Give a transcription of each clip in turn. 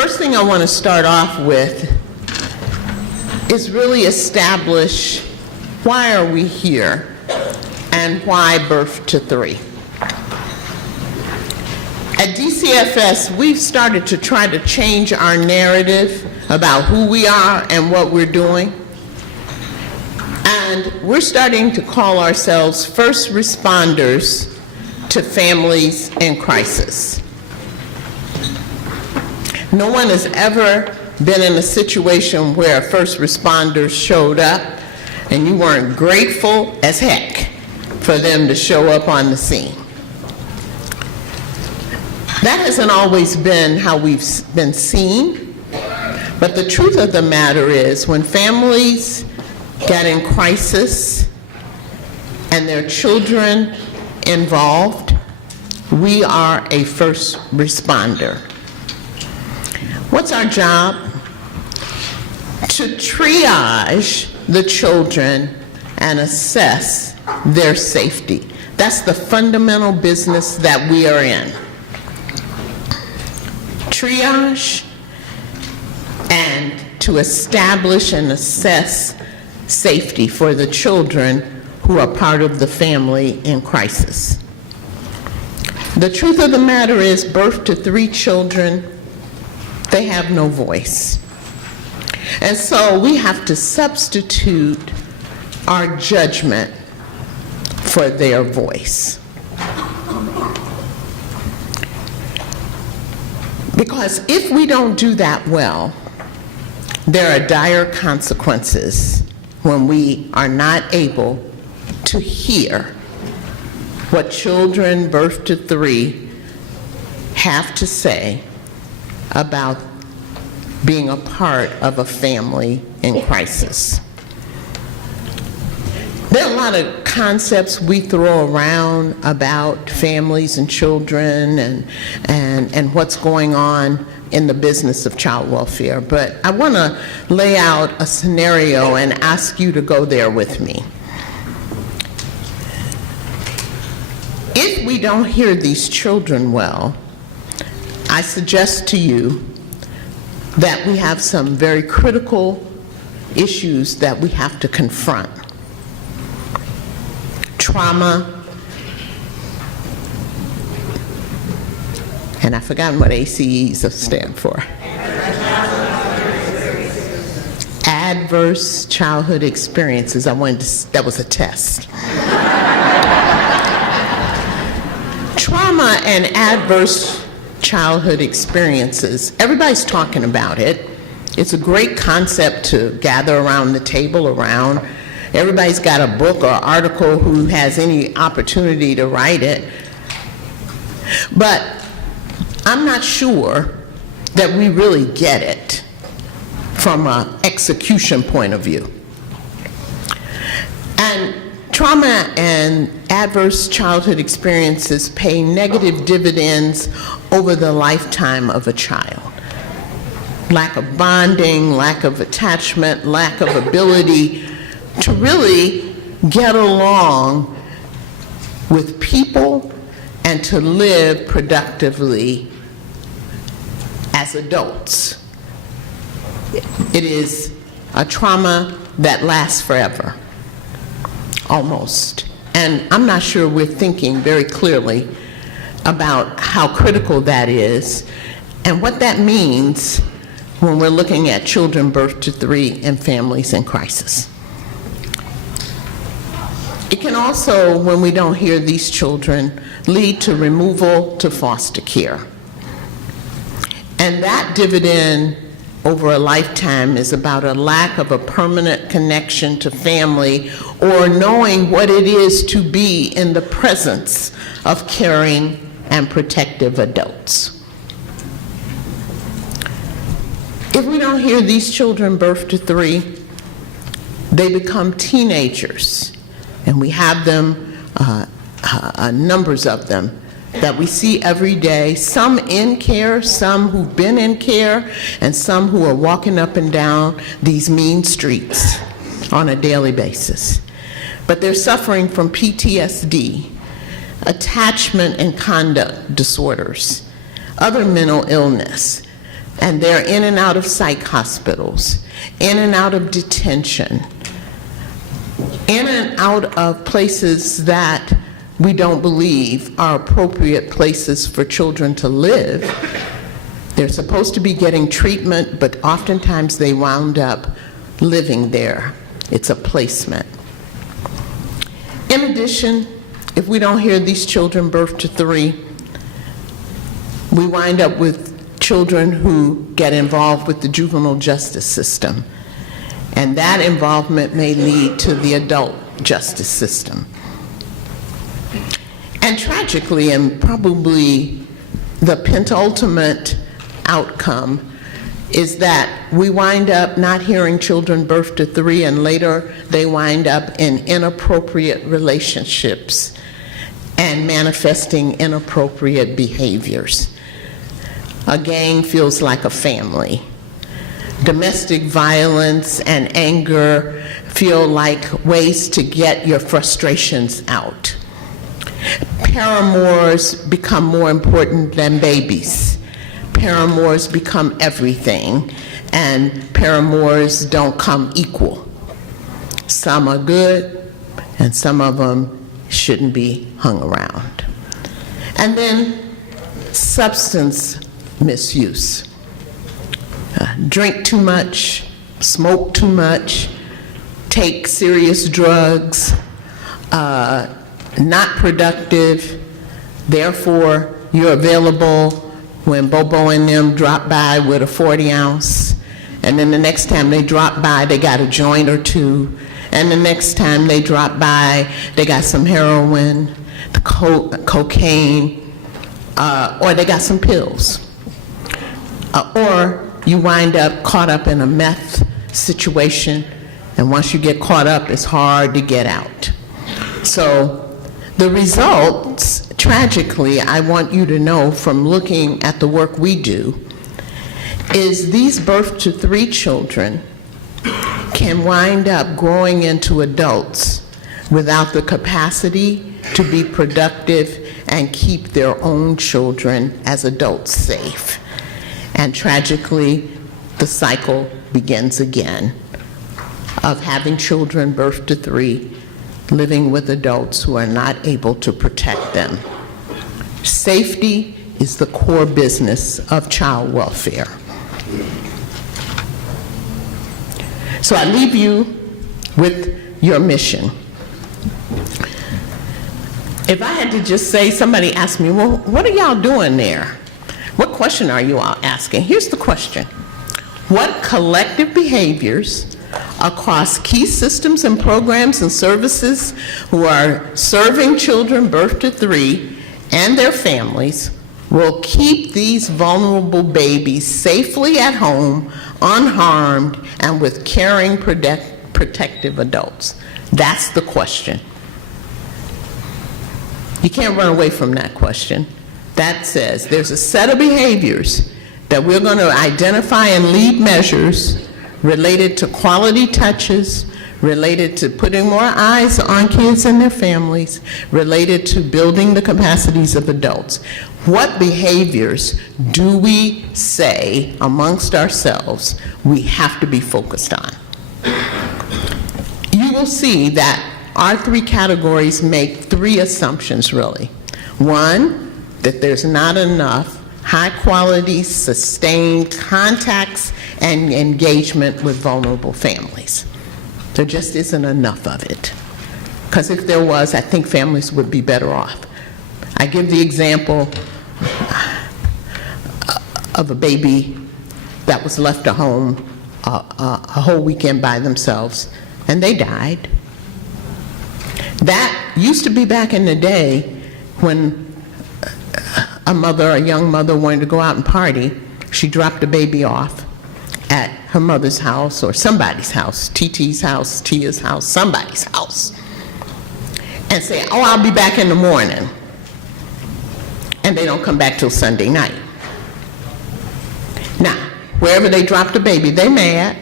First thing I want to start off with is really establish why are we here and why birth to three. At DCFS, we've started to try to change our narrative about who we are and what we're doing. And we're starting to call ourselves first responders to families in crisis. No one has ever been in a situation where first responders showed up and you weren't grateful as heck for them to show up on the scene. That hasn't always been how we've been seen, but the truth of the matter is when families get in crisis and their children involved, we are a first responder. What's our job? To triage the children and assess their safety. That's the fundamental business that we are in. Triage and to establish and assess safety for the children who are part of the family in crisis. The truth of the matter is, birth to three children, they have no voice. And so we have to substitute our judgment for their voice. Because if we don't do that well, there are dire consequences when we are not able to hear what children birth to three have to say about being a part of a family in crisis. There are a lot of concepts we throw around about families and children and what's going on in the business of child welfare, but I want to lay out a scenario and ask you to go there with me. If we don't hear these children well, I suggest to you that we have some very critical issues that we have to confront. Trauma, and I've forgotten what ACEs stand for. Adverse childhood experiences. That was a test. Trauma and adverse childhood experiences. Everybody's talking about it. It's a great concept to gather around the table around. Everybody's got a book or article who has any opportunity to write it. But I'm not sure that we really get it from an execution point of view. And trauma and adverse childhood experiences pay negative dividends over the lifetime of a child. Lack of bonding, lack of attachment, lack of ability to really get along with people and to live productively as adults. It is a trauma that lasts forever, almost. And I'm not sure we're thinking very clearly about how critical that is and what that means when we're looking at children birth to three and families in crisis. It can also, when we don't hear these children, lead to removal to foster care. And that dividend over a lifetime is about a lack of a permanent connection to family or knowing what it is to be in the presence of caring and protective adults. If we don't hear these children birth to three, they become teenagers. And we have them, numbers of them, that we see every day, some in care, some who've been in care, and some who are walking up and down these mean streets on a daily basis. But they're suffering from PTSD, attachment and conduct disorders, other mental illness, and they're in and out of psych hospitals, in and out of detention, in and out of places that we don't believe are appropriate places for children to live. They're supposed to be getting treatment, but oftentimes they wound up living there. It's a placement. In addition, if we don't hear these children birth to 3, we wind up with children who get involved with the juvenile justice system. And that involvement may lead to the adult justice system. And tragically, and probably the penultimate outcome, is that we wind up not hearing children birth to 3, and later they wind up in inappropriate relationships and manifesting inappropriate behaviors. A gang feels like a family. Domestic violence and anger feel like ways to get your frustrations out. Paramours become more important than babies. Paramours become everything, and paramours don't come equal. Some are good, and some of them shouldn't be hung around. And then substance misuse. Drink too much, smoke too much, take serious drugs, not productive, therefore you're available when Bobo and them drop by with a 40 ounce, and then the next time they drop by, they got a joint or 2, and the next time they drop by, they got some heroin, cocaine, or they got some pills. Or you wind up caught up in a meth situation, and once you get caught up, it's hard to get out. So the results, tragically, I want you to know from looking at the work we do, is these birth to 3 children can wind up growing into adults without the capacity to be productive and keep their own children as adults safe. And tragically, the cycle begins again of having children birth to 3, living with adults who are not able to protect them. Safety is the core business of child welfare. So I leave you with your mission. If I had to just say, somebody asked me, well, what are y'all doing there? What question are you all asking? Here's the question. What collective behaviors across key systems and programs and services who are serving children birth to 3 and their families will keep these vulnerable babies safely at home, unharmed, and with caring, protective adults? That's the question. You can't run away from that question. That says there's a set of behaviors that we're going to identify and lead measures related to quality touches, related to putting more eyes on kids and their families, related to building the capacities of adults. What behaviors do we say amongst ourselves we have to be focused on? You will see that our 3 categories make 3 assumptions, really. 1, that there's not enough high-quality, sustained contacts and engagement with vulnerable families. There just isn't enough of it. Because if there was, I think families would be better off. I give the example of a baby that was left at home a whole weekend by themselves, and they died. That used to be back in the day when a young mother wanted to go out and party. She dropped the baby off at her mother's house or somebody's house, TT's house, Tia's house, somebody's house, and say, oh, I'll be back in the morning. And they don't come back till Sunday night. Now, wherever they drop the baby, they mad,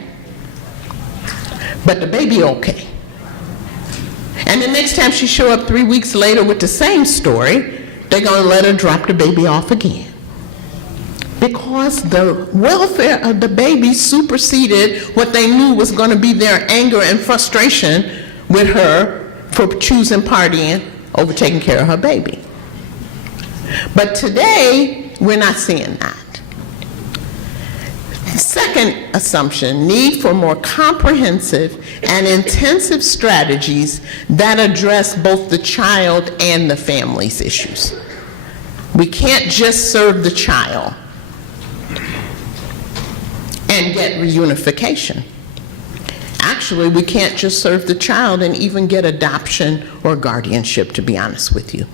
but the baby okay. And the next time she show up 3 weeks later with the same story, they're going to let her drop the baby off again. because the welfare of the baby superseded what they knew was going to be their anger and frustration with her for choosing partying over taking care of her baby. But today, we're not seeing that. Second assumption, need for more comprehensive and intensive strategies that address both the child and the family's issues. We can't just serve the child and get reunification. Actually, we can't just serve the child and even get adoption or guardianship, to be honest with you.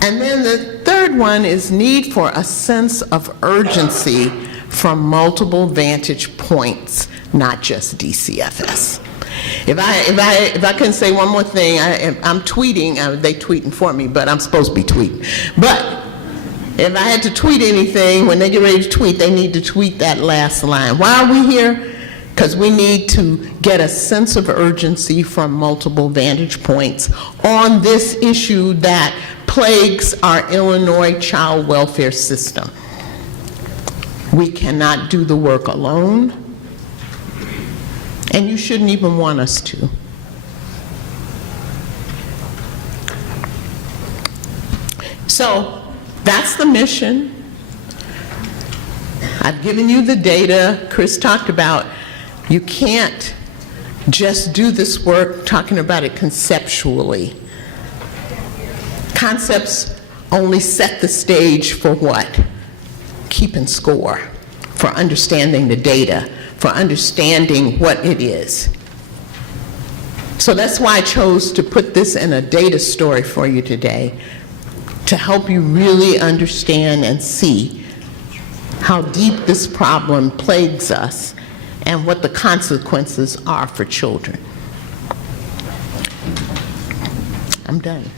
And then the third one is need for a sense of urgency from multiple vantage points, not just DCFS. If I can say one more thing, I'm tweeting, they tweeting for me, but I'm supposed to be tweeting. But if I had to tweet anything, when they get ready to tweet, they need to tweet that last line. Why are we here? Because we need to get a sense of urgency from multiple vantage points on this issue that plagues our Illinois child welfare system. We cannot do the work alone, and you shouldn't even want us to. So that's the mission. I've given you the data. Chris talked about you can't just do this work talking about it conceptually. Concepts only set the stage for what? Keeping score, for understanding the data, for understanding what it is. So that's why I chose to put this in a data story for you today, to help you really understand and see how deep this problem plagues us and what the consequences are for children. I'm done.